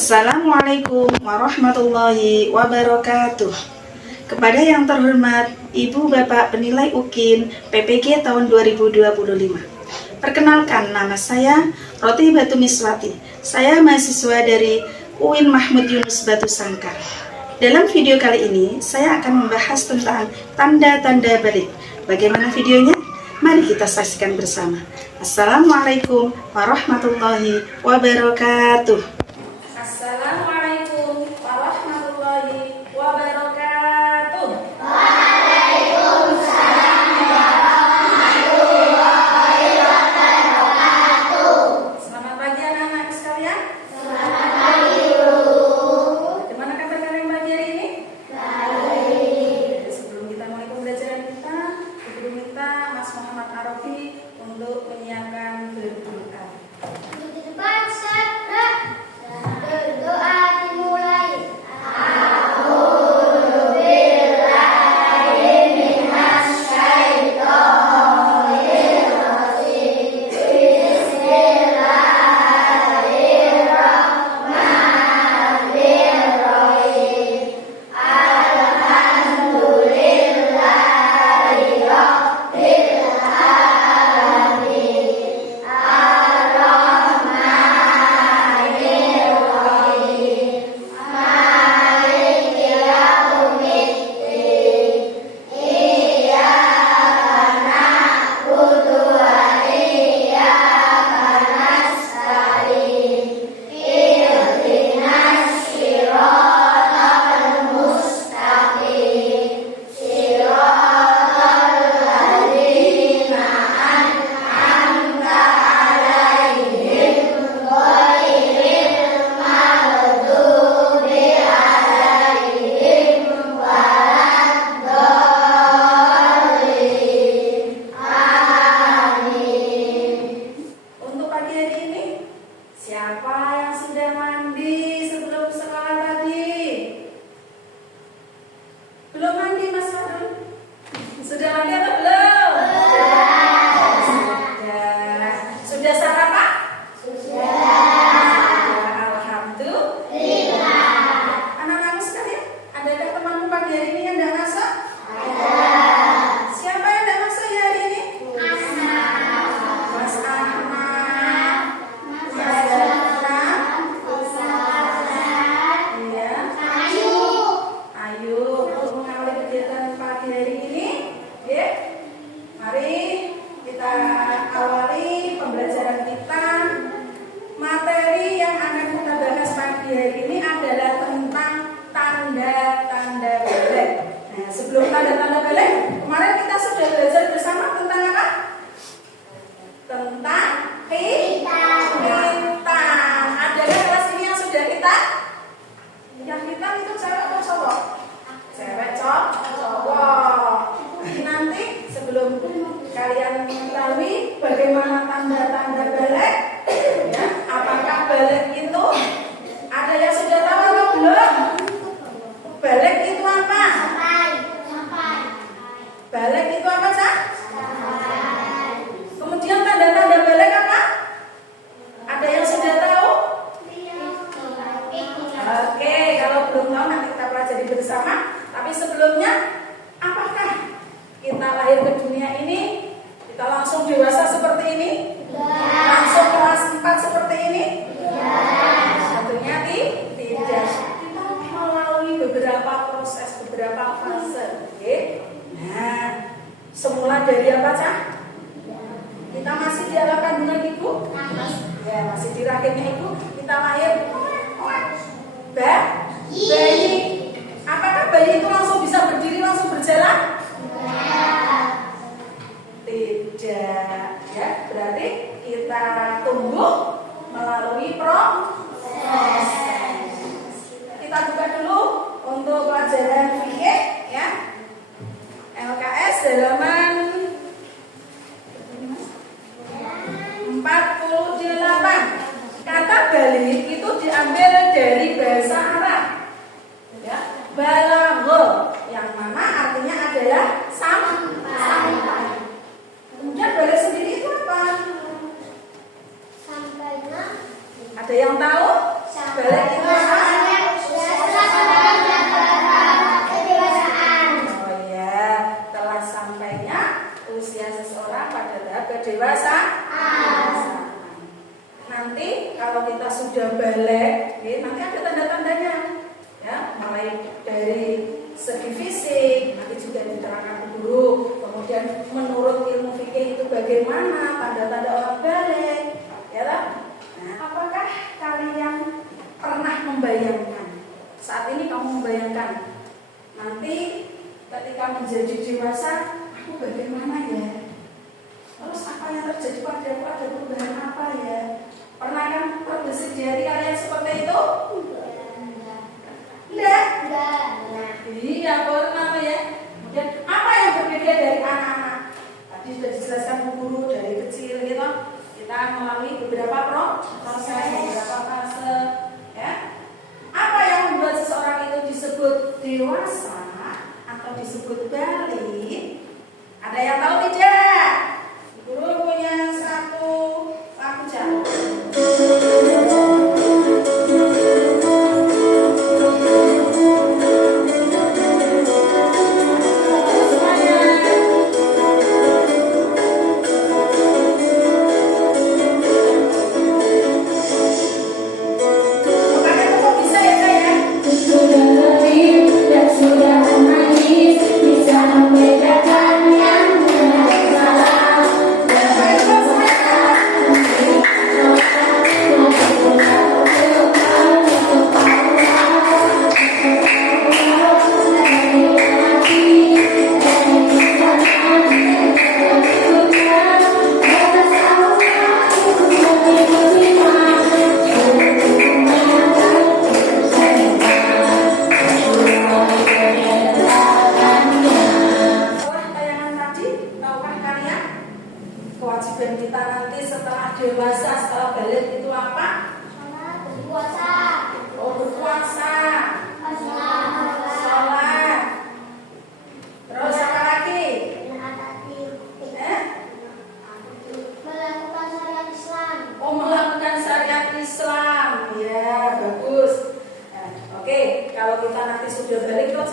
Assalamualaikum warahmatullahi wabarakatuh. Kepada yang terhormat Ibu Bapak Penilai UKIN PPG tahun 2025. Perkenalkan, nama saya Roti Batu Miswati. Saya mahasiswa dari UIN Mahmud Yunus Batu Sangkar. Dalam video kali ini, saya akan membahas tentang tanda-tanda balik. Bagaimana videonya? Mari kita saksikan bersama. Assalamualaikum warahmatullahi wabarakatuh. Assalamualaikum warahmatullahi wabarakatuh. Waalaikumsalam warahmatullahi wabarakatuh. Selamat pagi anak-anak sekalian. Selamat pagi, Bu. Bagaimana kabar kalian pagi hari ini? Baik. Sebelum kita mulai pembelajaran kita, Ibu minta Mas Muhammad Arafi untuk menyiapkan berdoa. Di depan sabda. Berdoa dimulai. A'udzu billahi minasy syaithanir rajim. Bismillahirrahmanirrahim. Alhamdulillahi rabbil alamin. Ar-Rahmanir Rahim. Maliki yaumiddin. Iyyaka na'budu wa iyyaka nasta'in. Ihdinas siratal mustaqim. Siratal ladzina an'amta 'alaihim ghairil maghdubi 'alaihim waladdallin. Amin. Untuk pagi hari ini, siapa yang sudah mandi sebelum sekolah tadi? Belum mandi, Mas Fadul? Sudah mandi atau belum? Sudah. Sudah sarapan? Alhamdulillah. Anak-anak sekalian, adakah temanmu pagi hari ini yang tidak masak? Siapa yang tidak masak ya hari ini? Mas Ahmad. Mas Zafran. Iya. Ayo untuk mengawali kegiatan pagi hari ini, ya. Mari kita awali pembelajaran kita. Materi yang akan kita bahas pagi hari ini adalah tentang tanda-tanda balik. Nah, sebelum tanda-tanda balik, kemarin kita sudah belajar bersama tentang apa? Tentang hitam. Adakah kelas ini yang sudah kita? Yang hitam itu cewek atau cowok? Cewek, cowok. Nanti sebelum kalian mengetahui bagaimana tanda-tanda balik, ya, apakah balik itu ada yang sudah tahu atau belum? Balik itu apa? Balik itu apa, Cak? Kemudian tanda-tanda balik apa? Ada yang sudah tahu? Oke, kalau belum tahu nanti kita pelajari bersama. Tapi sebelumnya, apakah kita lahir ke dunia ini, kita langsung dewasa seperti ini? Langsung kelas 4 seperti ini? Tentunya tidak. Kita melalui beberapa proses, beberapa fase. Oke. Nah, semula dari apa, Cak? Kita masih di alam kandungan ibu? Ya, masih di rahimnya ibu. Kita lahir bayi. Apakah bayi itu langsung bisa berdiri, langsung berjalan? Tidak. Ya, berarti kita tumbuh melalui proses. Kita buka dulu untuk pelajaran fikih, ya. LKS halaman 48. Kata balik itu diambil dari bahasa Arab, ya, balagho, yang mana artinya adalah sampai. Kemudian balik sendiri itu apa? Sampainya Ada yang tahu? balik itu oh ya, telah sampainya usia seseorang pada tahap kedewasaan. Nanti kalau kita sudah balik, ya, nanti ada tanda-tandanya, ya, mulai dari segi fisik, nanti juga diterangkan dulu. Kemudian menurut ilmu fikih itu bagaimana tanda-tanda orang balik, ya lah. Nah, apakah kalian pernah membayangkan? Saat ini kamu membayangkan nanti ketika menjadi dewasa, aku bagaimana ya? Terus apa yang terjadi padaku? Ada perubahan apa ya? Pernah kan terbesit di hati kalian seperti itu? Enggak? Nah, iya, pernah ya. Kemudian apa yang berbeda dari anak-anak? Tadi sudah dijelaskan Bu Guru dari kecil gitu. Kita melalui beberapa proses, beberapa fase, ya. Apa yang membuat seseorang itu disebut dewasa atau disebut balik? Ada yang tahu tidak? Guru punya satu lampu jauh. Kewajiban kita nanti setelah dewasa, setelah balik itu apa? Oh, berpuasa. Sholat. Terus apa lagi? Oh, melakukan syariat Islam. Ya, bagus. Nah, oke, kalau kita nanti sudah balik tuh,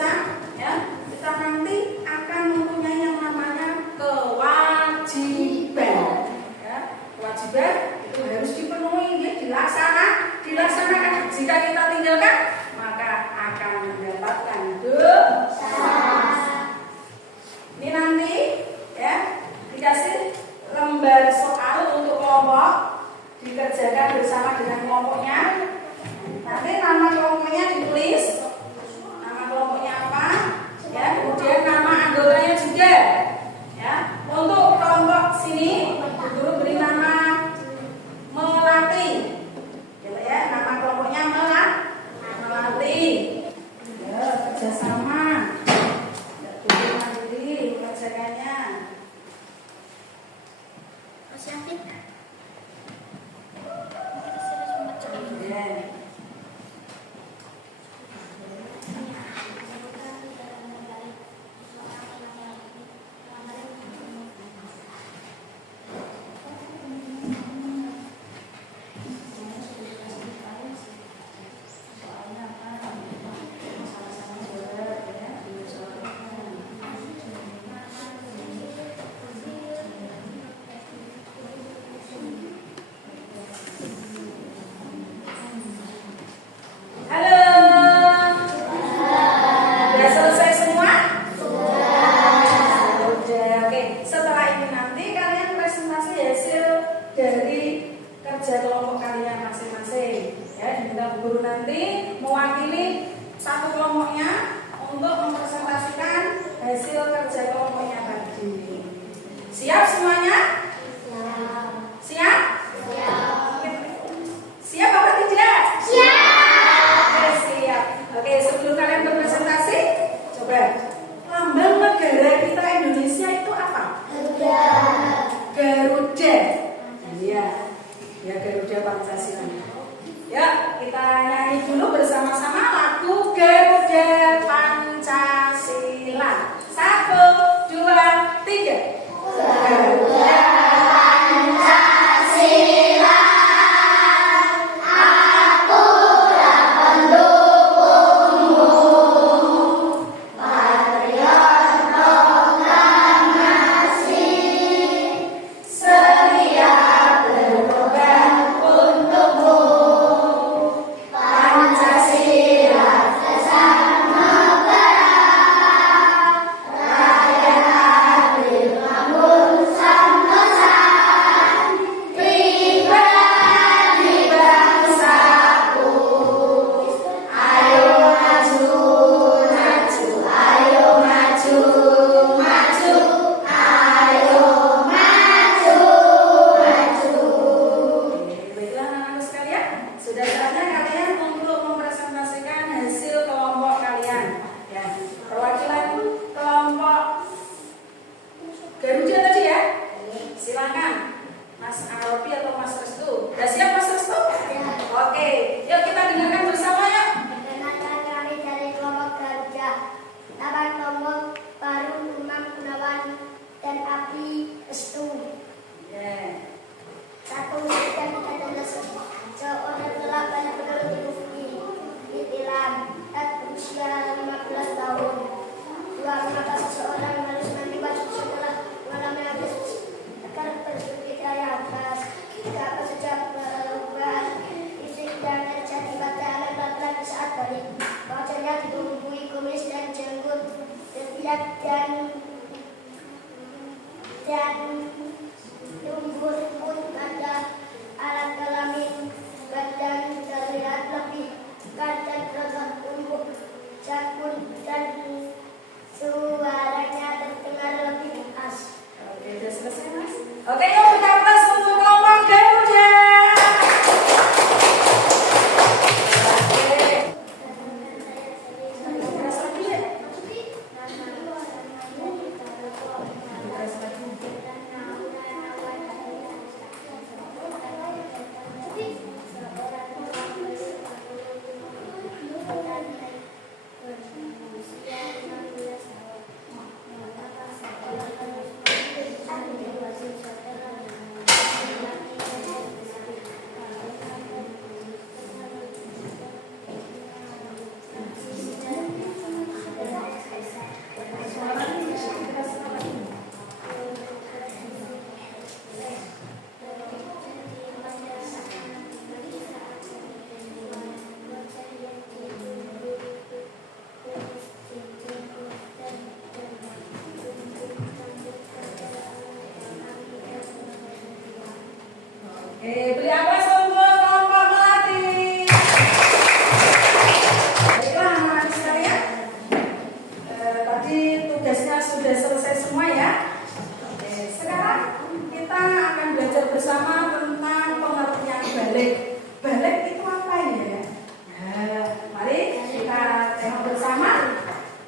ya, kita nanti akan mempunyai yang namanya kewajiban. Ya, kewajiban itu harus dipenuhi, ya, dilaksanakan. Jika kita tinggalkan, maka akan mendapatkan dosa. Ini nanti, ya, dikasih lembar soal untuk kelompok, dikerjakan bersama dengan kelompoknya. Nanti nama kelompoknya ditulis, nama kelompoknya apa, ya, kemudian nama anggotanya juga, ya. Untuk kelompok sini, guru beri nama melatih, gitu ya. Nama kelompoknya melatih, ya, kerjasama, tidak mandiri mengerjakannya. Yeah. Guru nanti mewakili satu kelompoknya untuk mempresentasikan hasil kerja kelompoknya tadi. Siap semuanya? Siap? Siap apa tidak? Oke, siap. Oke, sebelum kalian berpresentasi, coba lambang negara kita Indonesia itu apa? Garuda. Iya, ya, Garuda Pancasila. Ya, kita nyanyi dulu bersama-sama lagu Garuda Pancasila. 1, 2, 3. Garuda Pancasila, Aku Mas Arobi atau Mas Restu? Udah siap Mas Restu? Oke, yuk kita dengarkan bersama ya. Perkenalkan kami dari kelompok Garuda. Nama kelompok baru Umam Gunawan dan Abi Restu. Satu dan kita adalah seorang telah banyak menurut Istilah dan berusia 15 tahun. Dua, mengapa seseorang harus menerima setelah mengalami habis agar berbeda yang atas. Tidak apa saja perubahan fisik dan terjadi pada anak laki-laki saat balik. Wajahnya ditumbuhi kumis dan jenggot setiap dan tumbuh pun pada alat kelamin. Badan terlihat lebih pekat dan beragam tumbuh jakun dan suaranya terdengar lebih khas. Oke, sudah selesai Mas. Oke, yuk kita aplaus untuk kelompok Garuda. Beri aplaus untuk kelompok Melati. Baiklah anak-anak sekalian, tadi tugasnya sudah selesai semua ya. Sekarang kita akan belajar bersama tentang pengertian balik. Balik itu apa ya? Mari kita tengok bersama.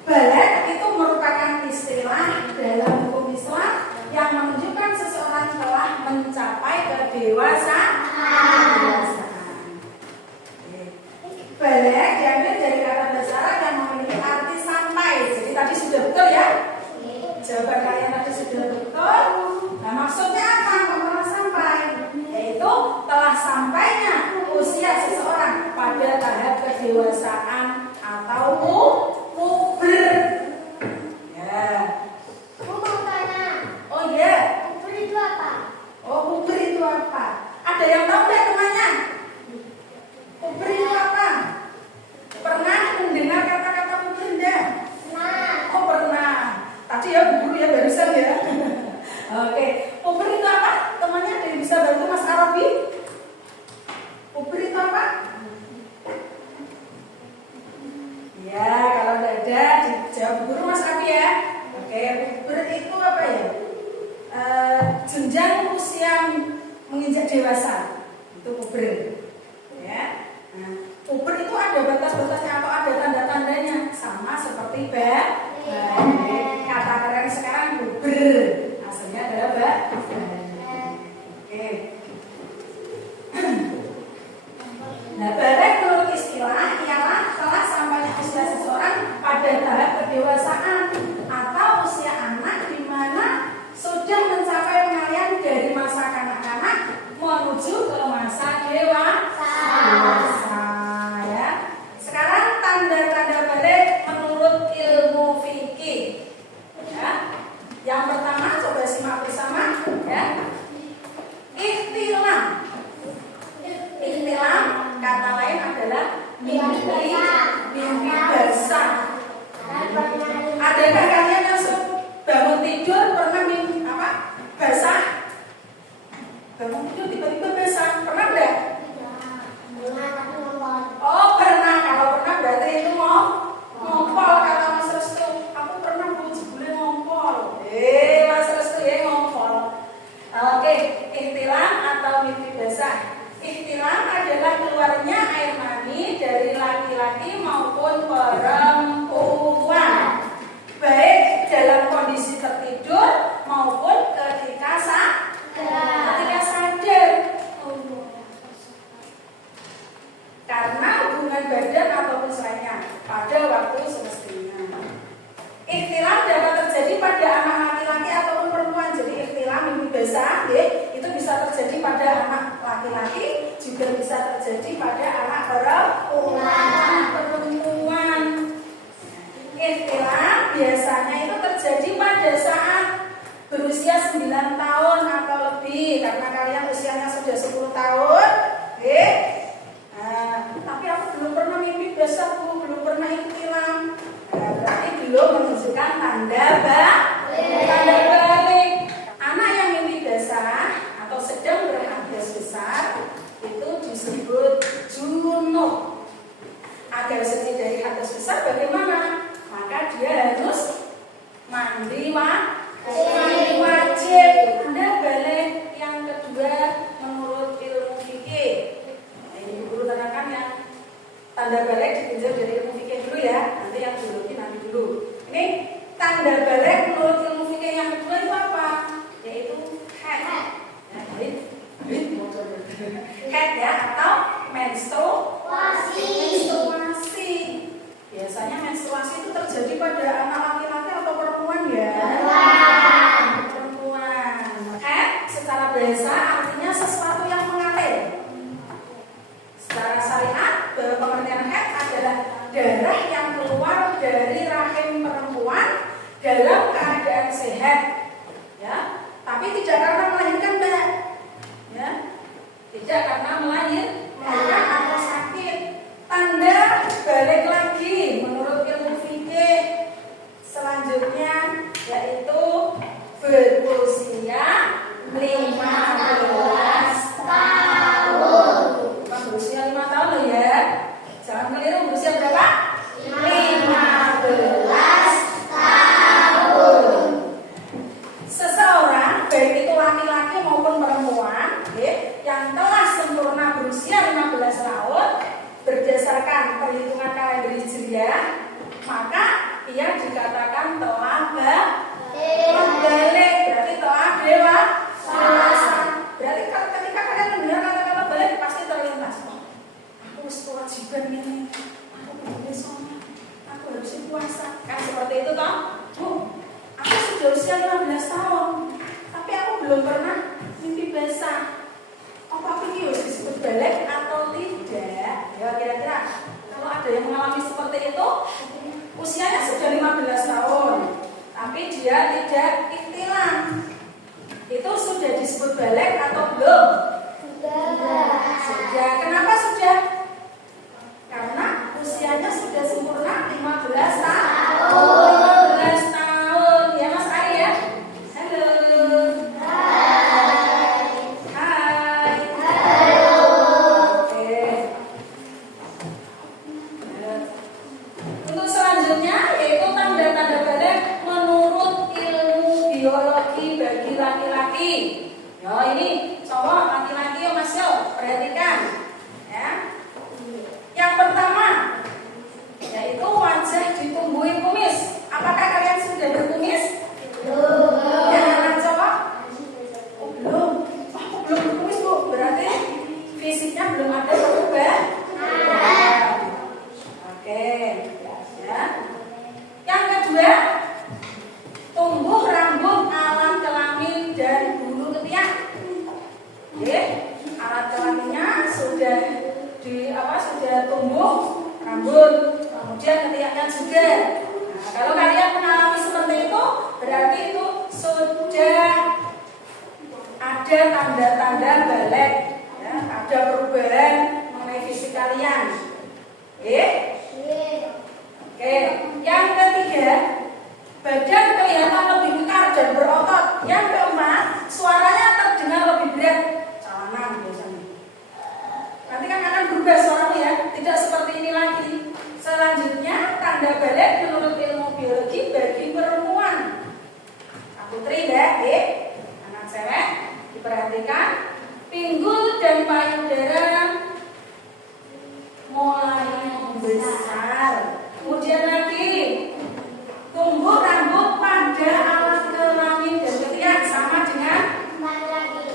Balik itu merupakan istilah dalam hukum Islam yang menunjukkan seseorang telah mencapai kedewasaan. Balik diambil dari kata bahasa Arab yang memiliki arti sampai. Jadi tadi sudah betul ya? Jawaban kalian tadi sudah betul. Nah maksudnya apa? Telah sampai, yaitu telah sampainya usia seseorang pada tahap kedewasaan atau puber. Ya. Aku mau tanya, Oh iya. puber itu apa? Oh, puber itu apa? Ada yang tahu nggak temannya? Puber itu apa? Pernah mendengar kata-kata puber enggak? Nah, Oh, pernah. Tadi ya guru ya barusan ya. Oke, puber itu apa? Temannya ada yang bisa bantu Mas Arobi? Puber itu apa? Ya, kalau nggak ada dijawab guru Mas Abi ya. Oke, puber itu apa ya? Jenjang usia menginjak dewasa itu puber ya. Nah, puber itu ada batas-batasnya atau ada tanda-tandanya sama seperti kata keren sekarang puber aslinya adalah Oke. Nah, balik menurut istilah ialah telah sampainya usia seseorang pada tahap kedewasaan atau usia anak di mana sudah mencapai pengalihan dari masa kanak-kanak menuju ke masa dewasa ya. Sekarang tanda-tanda balik menurut ilmu fikih ya. Yang pertama coba simak bersama ya. Ihtilam. Ihtilam kata lain adalah mimpi basah. Adakah kalian yang bangun tidur pernah mimpi apa? Basah? Bangun tidur tiba-tiba basah. Pernah enggak? Oh, pernah. Kalau pernah berarti itu mau ngompol kata Mas Restu. Aku pernah jebule ngompol. Mas Restu ya ngompol. Oke, ihtilam atau mimpi basah. Ihtilam adalah keluarnya air mani dari laki-laki maupun perempuan, baik dalam kondisi tertidur maupun ketika sadar. itu disebut junub. Agar suci dari hadas besar bagaimana? Maka dia harus mandi wajib. Tanda balik yang kedua menurut ilmu fikih. Nah, ini guru terangkan yang tanda balik ditinjau dari ilmu fikih dulu ya. Nanti yang biologi nanti dulu. Ini tanda balik menurut ilmu fikih yang kedua itu apa? Yaitu haid. Haid ya, atau menstruasi. Biasanya menstruasi itu terjadi pada anak laki-laki atau perempuan ya? Perempuan. Haid secara bahasa artinya sesuatu yang mengalir. Secara syariat, pengertian haid adalah darah yang keluar dari rahim perempuan dalam keadaan sehat, ya. Tapi tidak karena melahirkan, Mbak. Ya. Tidak karena melahirkan atau sakit. Tanda balik lagi menurut ilmu fikih selanjutnya yaitu berusia 15 tahun. Bukan berusia 5 tahun loh ya. Jangan keliru, berusia berapa? 15 tahun. Seseorang, baik itu laki-laki maupun perempuan, yang telah sempurna berusia 15 tahun berdasarkan perhitungan kalender Hijriah, maka ia dikatakan telah balik, berarti telah dewasa. Berarti ketika kalian mendengar kata-kata balik pasti terlintas, aku harus kewajiban ini, aku boleh sholat, aku harus puasa, kan seperti itu toh? Aku sudah usia 15 tahun, tapi aku belum pernah mimpi basah. Apa ini harus disebut balik atau tidak? Ya kira-kira kalau ada yang mengalami seperti itu, usianya sudah 15 tahun, tapi dia tidak ihtilam, itu sudah disebut balik atau belum? Sudah. Kenapa sudah? Karena usianya sudah sempurna 15 tahun. 15 tahun, ya Mas Ari ya? Halo. Untuk selanjutnya yaitu tanda-tanda balik menurut ilmu biologi bagi laki-laki. Yo ini cowok laki-laki yo Mas yo, perhatikan ya. Yang pertama yaitu wajah ditumbuhi kumis. Apakah kalian sudah berkumis? Belum. Yang anak cowok? Oh, belum. Aku belum berkumis Bu. Berarti fisiknya belum ada perubahan. Oke, ya. Yang kedua, tumbuh rambut alat kelamin dan bulu ketiak. Oke, alat kelaminnya sudah sudah tumbuh rambut, kemudian ketiaknya juga. Nah, kalau kalian mengalami seperti itu, berarti itu sudah ada tanda-tanda balik, ya, ada perubahan mengenai fisik kalian. Oke. Oke, yang ketiga, badan kelihatan lebih kekar dan berotot. Yang keempat, suaranya terdengar lebih berat. Calanan biasanya. Nanti kan akan berubah suaranya ya, tidak seperti ini lagi. Selanjutnya, tanda balik menurut ilmu biologi bagi perempuan. Aku tri ya, anak cewek, diperhatikan, pinggul dan payudara mulai membesar. Kemudian lagi tumbuh rambut pada alat kelamin dan ketiak sama dengan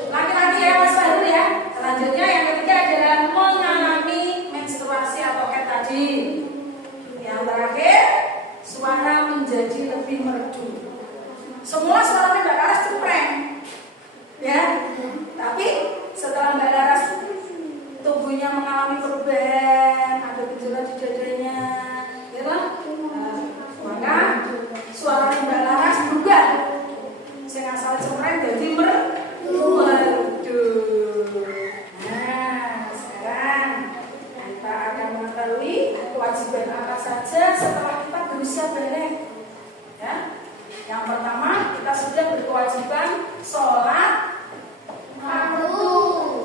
laki-laki ya Mas Fahru ya. Selanjutnya yang ketiga adalah mengalami menstruasi atau haid tadi. Yang terakhir suara menjadi lebih merdu. Semua suaranya Mbak Laras cempreng ya. Tapi setelah Mbak Laras tubuhnya mengalami perubahan, ada gejala di dadanya, ya maka suara Mbak Laras berubah. Saya asal cempreng jadi merdu. Nah, sekarang kita akan mengetahui kewajiban apa saja setelah kita berusia balik. Ya, yang pertama kita sudah berkewajiban sholat fardu,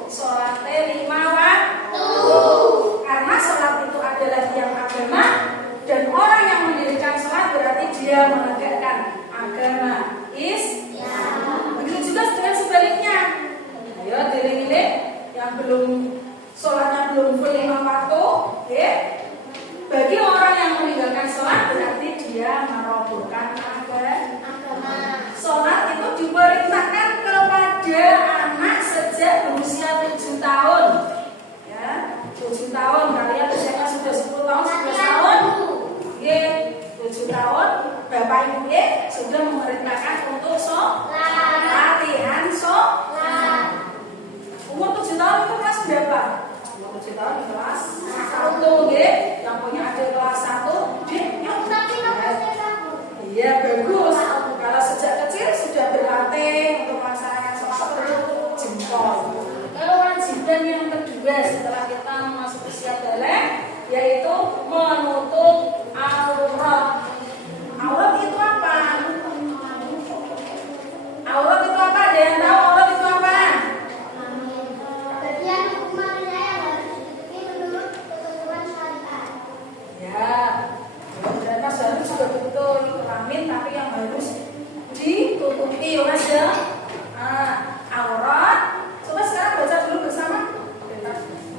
sholat 5 yang belum sholatnya belum full 5 waktu, ya. Bagi orang yang meninggalkan sholat berarti dia merobohkan agama. Sholat itu diperintahkan kepada anak sejak berusia 7 tahun. Ya, 7 tahun. Kalian usianya sudah 10 tahun, 11 tahun. Ya, 7 tahun. Bapak Ibu sudah memerintahkan untuk latihan sholat. Umur 7 tahun itu kelas berapa? Umur 7 tahun di kelas 1, yang punya adik kelas 1, yuk. Iya, bagus. Kalau sejak kecil sudah berlatih untuk melaksanakan sholat perlu jempol. Kewajiban yang kedua setelah kita masuk usia balik yaitu menutup aurat. Aurat itu apa? Aurat itu apa? Ada yang tahu aurat itu apa? Bagian hukumannya yang harus ditutupi menurut ketentuan syariat. Ya, dan Mas harus juga betul kelamin tapi yang harus ditutupi Mas ya. Aurat. Coba sekarang baca dulu bersama.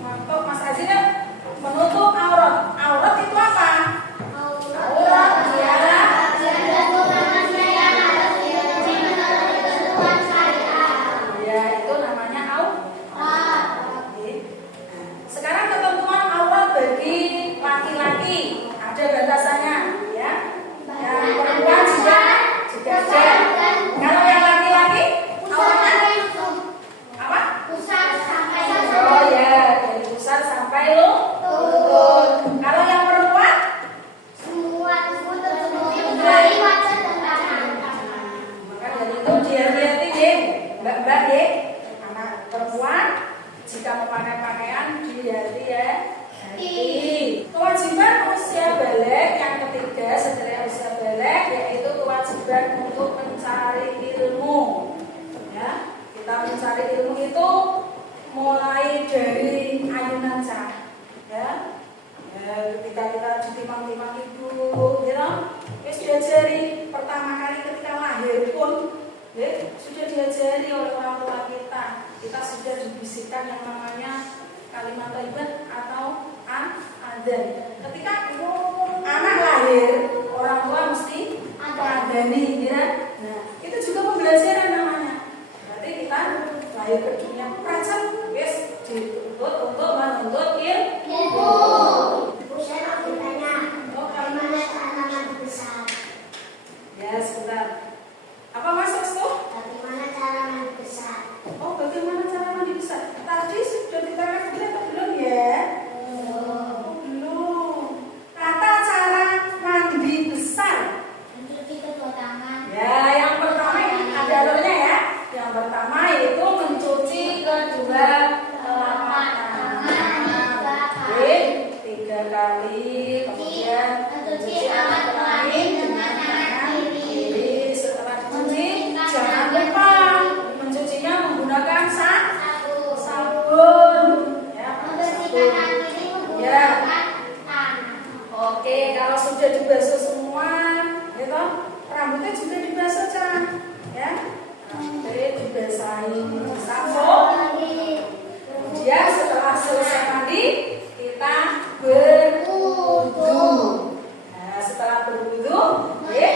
Mantap Mas Aziz ya. Menutup aurat. Aurat itu apa? Aurat ialah ya itu namanya aurat. Sekarang ketentuan aurat bagi laki-laki ada batasannya ya. Yang perempuan juga ada. Kalau yang laki-laki auratnya apa? Oh ya, dari pusat sampai lutut. Kalau yang perempuan maka dari itu dihati-hati ya, mbak-mbak ya, anak perempuan jika memakai pakaian dihati ya. Kewajiban usia balik yang ketiga setelah usia balik yaitu kewajiban untuk mencari ilmu. Ya, kita mencari ilmu itu mulai dari ayunan cah. Ya, ketika kita ditimang-timang ibu, ya, wis diajari pertama kali ketika lahir pun, ya, sudah diajari oleh orang tua kita. Kita sudah dibisikkan yang namanya kalimat thayyibah atau adzan. Ketika anak lahir, orang tua mesti adani, ya. Nah, itu juga pembelajaran namanya. Berarti kita lahir ke dunia pracan, wis dituntut untuk menuntut ilmu. Ya, sebentar. Apa Mas Restu? Bagaimana cara mandi besar? Oh, bagaimana cara mandi besar? Tadi sudah diterangkan atau belum ya? Belum. Tata cara mandi besar. Mencuci kedua tangan. Ya, yang pertama ada alurnya ya. Yang pertama yaitu mencuci kedua telapak tangan. Oke, 3 kali. Kemudian mencuci alat kelamin dengan tangan kiri. Setelah dicuci, jangan lupa mencucinya menggunakan sabun. Ya, Membersihkan kaki ya. menggunakan tangan. Oke, kalau sudah dibasuh semua, gitu, rambutnya juga dibasuh Cang. Ya, rambutnya dibasahi sabun. Kemudian setelah selesai mandi, kita berwudu. Nah, setelah berwudu, ya,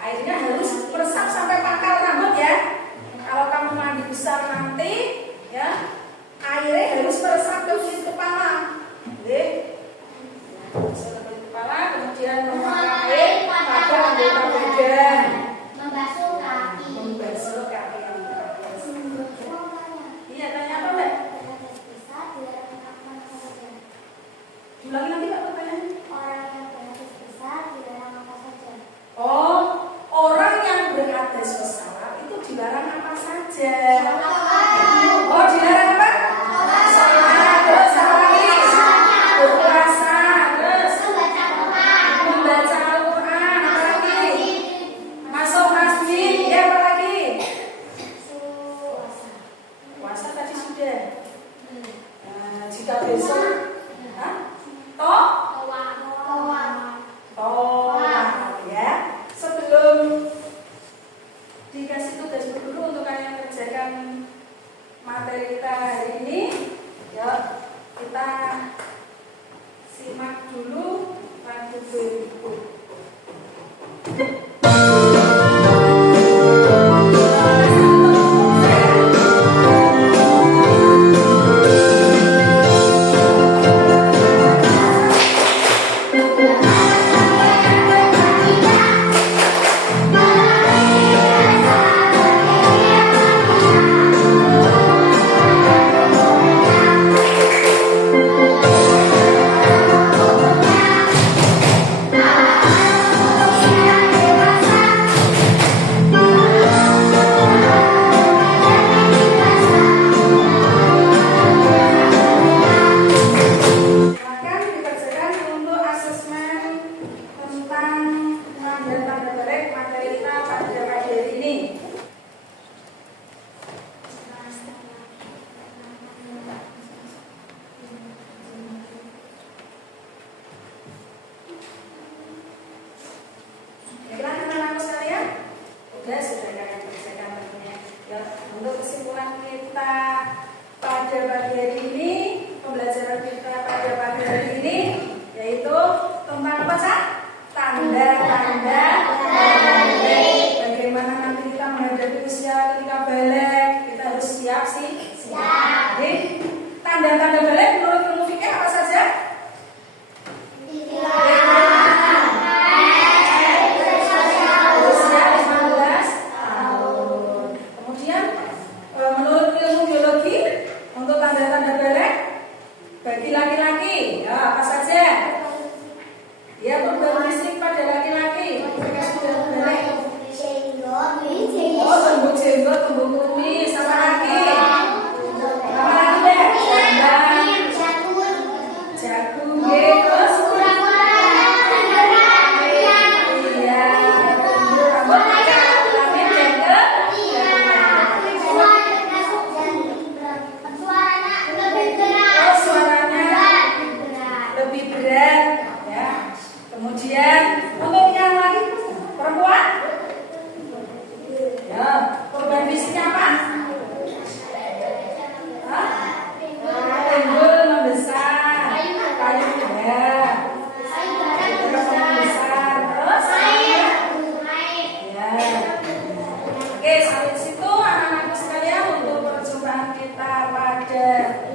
airnya harus meresap sampai pangkal rambut ya. Kalau kamu mandi besar nanti, ya, airnya harus meresap ke kulit kepala. Oke. Meresap ke kepala, kemudian memakai pada anggota badan. Membasuh kaki. Membasuh kaki yang iya, tanya apa Mbak? Ulangi nanti Pak pertanyaannya. Orang yang beratus besar dilarang apa saja? Oh, orang yang beradas besar itu dilarang apa saja? Oh, dilarang apa? Sholat, terus apa lagi? Berpuasa, terus membaca Al-Quran, apa lagi? Masuk masjid, ya apa lagi? Puasa tadi sudah. Jika besok, toh Silakan dikerjakan untuk asesmen tentang tanda-tanda balik materi kita pada pagi hari ini. Baiklah anak-anakku sekalian, sudah kalian kerjakan tentunya. Ya, untuk kesimpulan kita pada pagi hari ini, pembelajaran kita pada pagi hari ini yaitu tentang apa, Cak? Tanda-tanda balik. Bagaimana nanti kita menghadapi usia ketika balik, kita harus siap sih. Siap. Jadi, tanda-tanda balik menurut ilmu fikih apa saja? Usia 15 tahun. Kemudian menurut ilmu biologi untuk tanda-tanda balik bagi laki-laki ya apa saja? Ya, perubahan fisik pada laki-laki ketika sudah balik. Oh, tumbuh jenggot, tumbuh kumis, sama lagi. Sama lagi deh. Jagung, terus iya, rambut agak kelamin jenggot. Oh, suaranya lebih berat ya. Kemudian untuk yang lagi perempuan ya, perubahan fisiknya apa? Timbul membesar, kayu ya, membesar terus ya. Oke, sampai situ anak-anakku sekalian untuk perjumpaan kita pada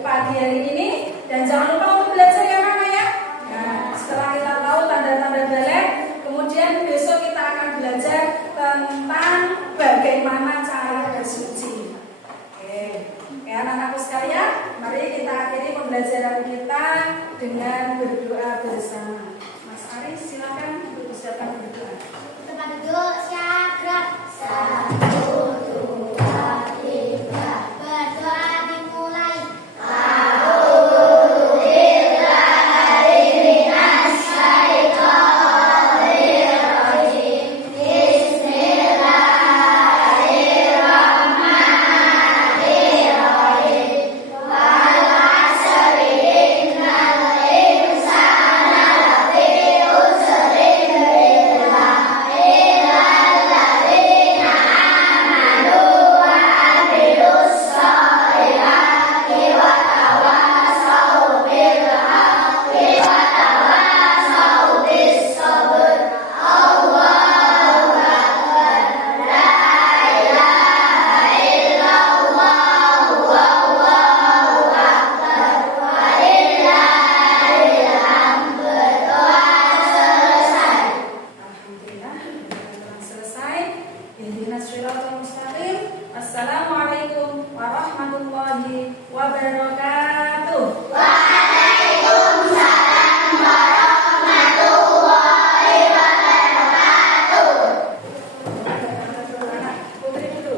pagi hari ini. Dan jangan lupa untuk belajar ya Mama ya. Nah, setelah kita tahu tanda-tanda balik, kemudian besok kita akan belajar tentang bagaimana cara bersuci. Oke, ya anak-anakku sekalian, mari kita akhiri pembelajaran kita dengan berdoa bersama. Mas Ari, silakan untuk bersiapkan berdoa. Tempat duduk siap gerak. 1, 2, 3. Berdoa dimulai. Assalamualaikum warahmatullahi wabarakatuh. Putri dulu.